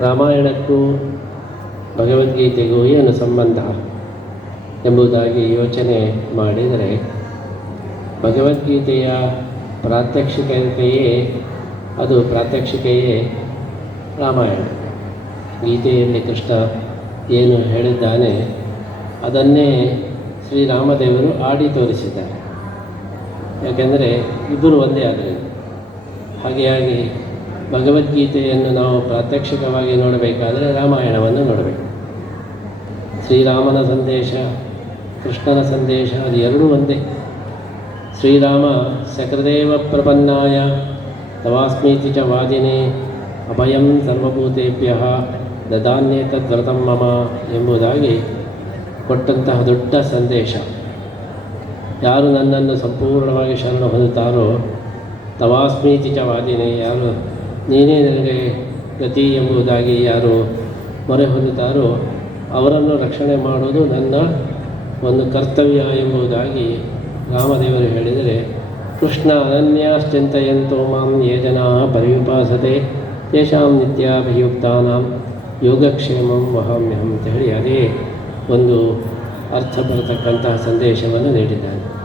ರಾಮಾಯಣಕ್ಕೂ ಭಗವದ್ಗೀತೆಗೂ ಏನು ಸಂಬಂಧ ಎಂಬುದಾಗಿ ಯೋಚನೆ ಮಾಡಿದರೆ ಭಗವದ್ಗೀತೆಯ ಪ್ರಾತ್ಯಕ್ಷಿಕೆಯೇ ಅದು ಪ್ರಾತ್ಯಕ್ಷಿಕೆಯೇ ರಾಮಾಯಣ. ಗೀತೆಯಲ್ಲಿ ಕೃಷ್ಣ ಏನು ಹೇಳಿದ್ದಾನೆ ಅದನ್ನೇ ಶ್ರೀರಾಮದೇವರು ಆಡಿ ತೋರಿಸಿದ್ದಾರೆ. ಯಾಕೆಂದರೆ ಇಬ್ಬರು ಒಂದೇ ಆದರೆ ಹಾಗೆಯಾಗಿ ಭಗವದ್ಗೀತೆಯನ್ನು ನಾವು ಪ್ರಾತ್ಯಕ್ಷಿಕವಾಗಿ ನೋಡಬೇಕಾದರೆ ರಾಮಾಯಣವನ್ನು ನೋಡಬೇಕು. ಶ್ರೀರಾಮನ ಸಂದೇಶ, ಕೃಷ್ಣನ ಸಂದೇಶ, ಅದು ಎರಡೂ ಒಂದೇ. ಶ್ರೀರಾಮ, ಸಕೃದೇವ ಪ್ರಪನ್ನಾಯ, ತವಾಸ್ಮೀತಿ ಚ ವಾದಿನೇ, ಅಭಯಂ ಸರ್ವಭೂತೇಭ್ಯ ದದಾನ್ಯೇತದ್ವ್ರತಂ ಮಮ ಎಂಬುದಾಗಿ ಕೊಟ್ಟಂತಹ ದೊಡ್ಡ ಸಂದೇಶ. ಯಾರು ನನ್ನನ್ನು ಸಂಪೂರ್ಣವಾಗಿ ಶರಣ ಹೊಂದುತ್ತಾರೋ, ತವಾಸ್ಮೀತಿ ಚ ವಾದಿನೇ, ಯಾರು ನೀನೇ ನನಗೆ ಗತಿ ಎಂಬುದಾಗಿ ಯಾರು ಮೊರೆ ಹೊಂದುತ್ತಾರೋ ಅವರನ್ನು ರಕ್ಷಣೆ ಮಾಡೋದು ನನ್ನ ಒಂದು ಕರ್ತವ್ಯ ಎಂಬುದಾಗಿ ರಾಮದೇವರು ಹೇಳಿದರೆ, ಕೃಷ್ಣ ಅನನ್ಯಾಶ್ಚಿಂತೆಯಂತೋ ಮಾಂ ಯೇ ಜನಾ ಪರಿವಿಪಾಸತೆ ತೇಷಾಂ ನಿತ್ಯಾಭಿಯುಕ್ತಾನಾಂ ಯೋಗಕ್ಷೇಮಂ ವಹಾಮ್ಯಹಂ ಅಂತ ಹೇಳಿ ಅದೇ ಒಂದು ಅರ್ಥ ಬರತಕ್ಕಂತಹ ಸಂದೇಶವನ್ನು ನೀಡಿದ್ದಾನೆ.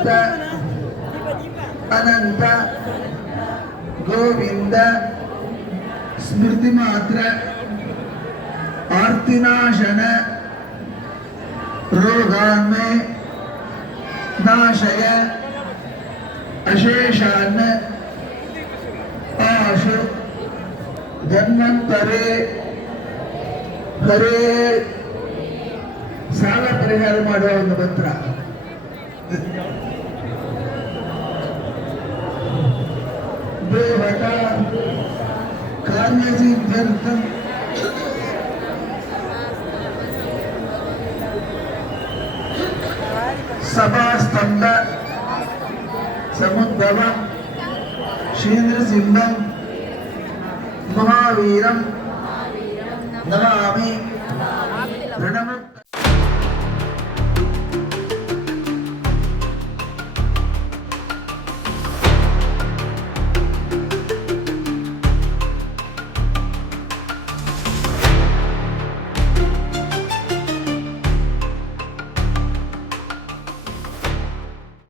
ಅದ್ಭುತ ಅನಂತ, ಗೋವಿಂದ, ಸ್ಮೃತಿ ಮಾತ್ರ, ಆರ್ತಿನಾಶನ, ರೋಗಾನ್ಮೆ, ನಾಶಯ ಅಶೇಷಾನ್ ಆಶು ಜನ್ಮಂತರೇ, ಹರೇ. ಸಾಲ ಪರಿಹಾರ ಮಾಡುವ ಒಂದು ಮಂತ್ರ. ఉపయోగపడ్డ కాంగ్రెస్ జరుగుతాం సభాస్తంభ సముద్భవ మహావీరం నమామి.